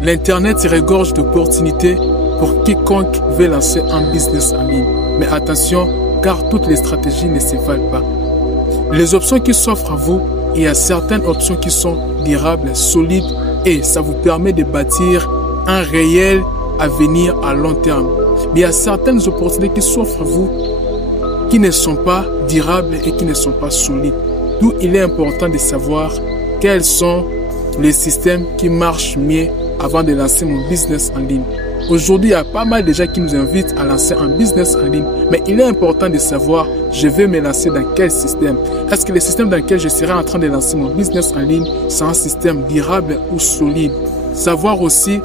L'Internet regorge d'opportunités pour quiconque veut lancer un business en ligne. Mais attention, car toutes les stratégies ne se valent pas. Les options qui s'offrent à vous, il y a certaines options qui sont durables, solides et ça vous permet de bâtir un réel avenir à long terme. Mais il y a certaines opportunités qui s'offrent à vous qui ne sont pas durables et qui ne sont pas solides. D'où il est important de savoir quels sont les systèmes qui marchent mieux avant de lancer mon business en ligne. Aujourd'hui, il y a pas mal de gens qui nous invitent à lancer un business en ligne, mais il est important de savoir, je vais me lancer dans quel système. Est-ce que le système dans lequel je serai en train de lancer mon business en ligne, c'est un système durable ou solide? Savoir aussi,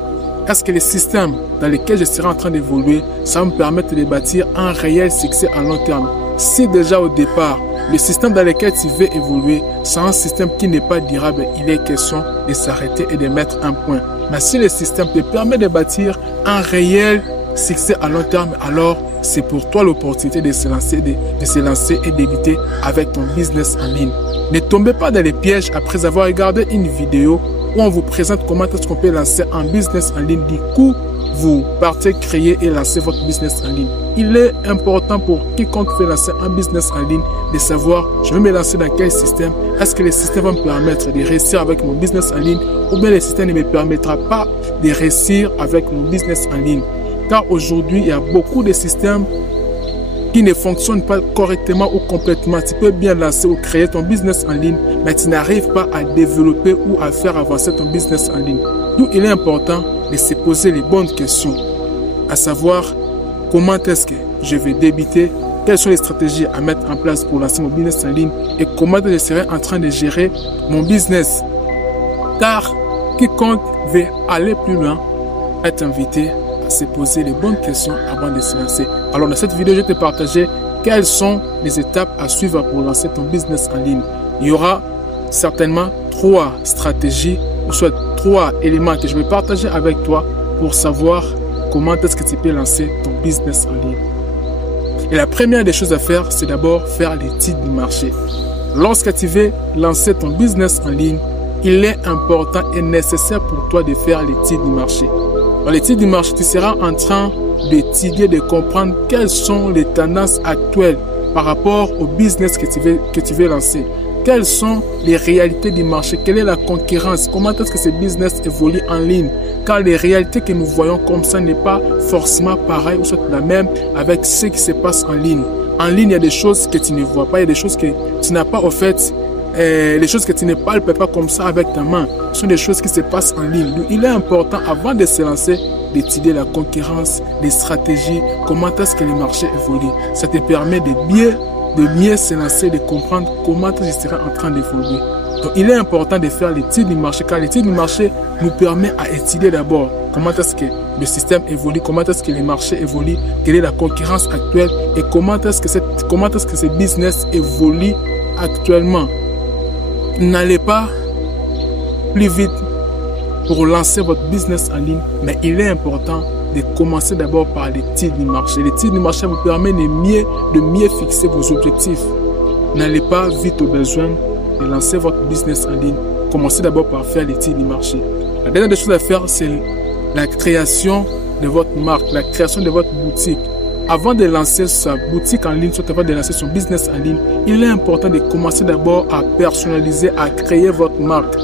est-ce que le système dans lequel je serai en train d'évoluer, ça va me permettre de bâtir un réel succès à long terme. Si déjà au départ, le système dans lequel tu veux évoluer, c'est un système qui n'est pas durable, il est question de s'arrêter et de mettre un point. Mais si le système te permet de bâtir un réel succès à long terme, alors c'est pour toi l'opportunité de se lancer et d'éviter avec ton business en ligne. Ne tombez pas dans les pièges après avoir regardé une vidéo où on vous présente comment est-ce qu'on peut lancer un business en ligne. Du coup, vous partez créer et lancer votre business en ligne. Il est important pour quiconque veut lancer un business en ligne de savoir, je vais me lancer dans quel système. Est-ce que le système va me permettre de réussir avec mon business en ligne ou bien le système ne me permettra pas de réussir avec mon business en ligne. Car aujourd'hui, il y a beaucoup de systèmes qui ne fonctionnent pas correctement ou complètement. Tu peux bien lancer ou créer ton business en ligne, mais tu n'arrives pas à développer ou à faire avancer ton business en ligne. D'où il est important de se poser les bonnes questions, à savoir comment est-ce que je vais débuter, quelles sont les stratégies à mettre en place pour lancer mon business en ligne et comment je serai en train de gérer mon business. Car quiconque veut aller plus loin est invité à se poser les bonnes questions avant de se lancer. Alors dans cette vidéo, je vais te partager quelles sont les étapes à suivre pour lancer ton business en ligne. Il y aura certainement 3 stratégies ou soit 3 éléments que je vais partager avec toi pour savoir comment est-ce que tu peux lancer ton business en ligne. Et la première des choses à faire, c'est d'abord faire l'étude du marché. Lorsque tu veux lancer ton business en ligne, il est important et nécessaire pour toi de faire l'étude du marché. Dans l'étude du marché, tu seras en train d'étudier, de comprendre quelles sont les tendances actuelles par rapport au business que tu veux lancer. Quelles sont les réalités du marché? Quelle est la concurrence? Comment est-ce que ce business évolue en ligne? Car les réalités que nous voyons comme ça n'est pas forcément pareil ou soit la même avec ce qui se passe en ligne. En ligne, il y a des choses que tu ne vois pas, il y a des choses que tu n'as pas au fait, les choses que tu ne palpes pas comme ça avec ta main. Ce sont des choses qui se passent en ligne. Donc, il est important avant de se lancer d'étudier la concurrence, les stratégies, comment est-ce que le marché évolue. Ça te permet de mieux se lancer, de comprendre comment tu seras en train d'évoluer. Donc, il est important de faire l'étude du marché, car l'étude du marché nous permet à étudier d'abord comment est-ce que le système évolue, comment est-ce que le marché évolue, quelle est la concurrence actuelle et comment est-ce que ce business évolue actuellement. N'allez pas plus vite pour lancer votre business en ligne, mais il est important de commencer d'abord par l'étude du marché. L'étude du marché vous permet de mieux fixer vos objectifs. N'allez pas vite au besoin de lancer votre business en ligne. Commencez d'abord par faire l'étude du marché. La dernière des choses à faire, c'est la création de votre marque, la création de votre boutique. Avant de lancer sa boutique en ligne, soit avant de lancer son business en ligne, il est important de commencer d'abord à personnaliser, à créer votre marque.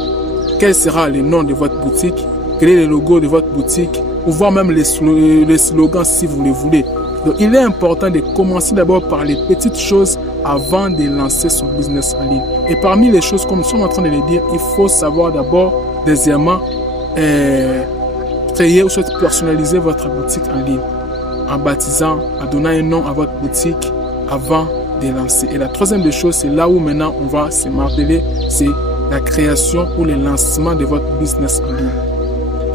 Quel sera le nom de votre boutique? Quel est le logo de votre boutique? Ou voir même les slogans si vous le voulez. Donc, il est important de commencer d'abord par les petites choses avant de lancer son business en ligne. Et parmi les choses, comme nous sommes en train de le dire, il faut savoir d'abord, deuxièmement, créer ou soit personnaliser votre boutique en ligne en baptisant, en donnant un nom à votre boutique avant de lancer. Et la troisième des choses, c'est là où maintenant on va se marteler, c'est la création ou le lancement de votre business en ligne.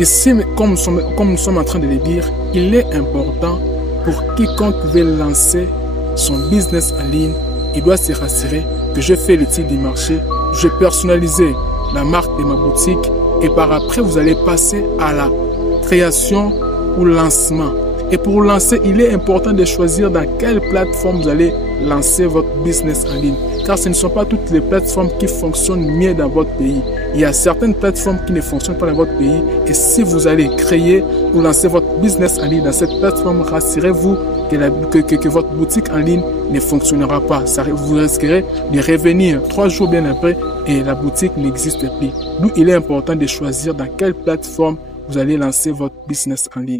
Ici, comme nous sommes en train de le dire, il est important pour quiconque veut lancer son business en ligne, il doit se rassurer que je fais l'étude du marché, je personnalise la marque de ma boutique et par après, vous allez passer à la création ou lancement. Et pour lancer, il est important de choisir dans quelle plateforme vous allez lancer votre business en ligne. Car ce ne sont pas toutes les plateformes qui fonctionnent mieux dans votre pays. Il y a certaines plateformes qui ne fonctionnent pas dans votre pays. Et si vous allez créer ou lancer votre business en ligne dans cette plateforme, rassurez-vous que votre boutique en ligne ne fonctionnera pas. Vous risquerez de revenir 3 jours bien après et la boutique n'existe plus. D'où il est important de choisir dans quelle plateforme vous allez lancer votre business en ligne.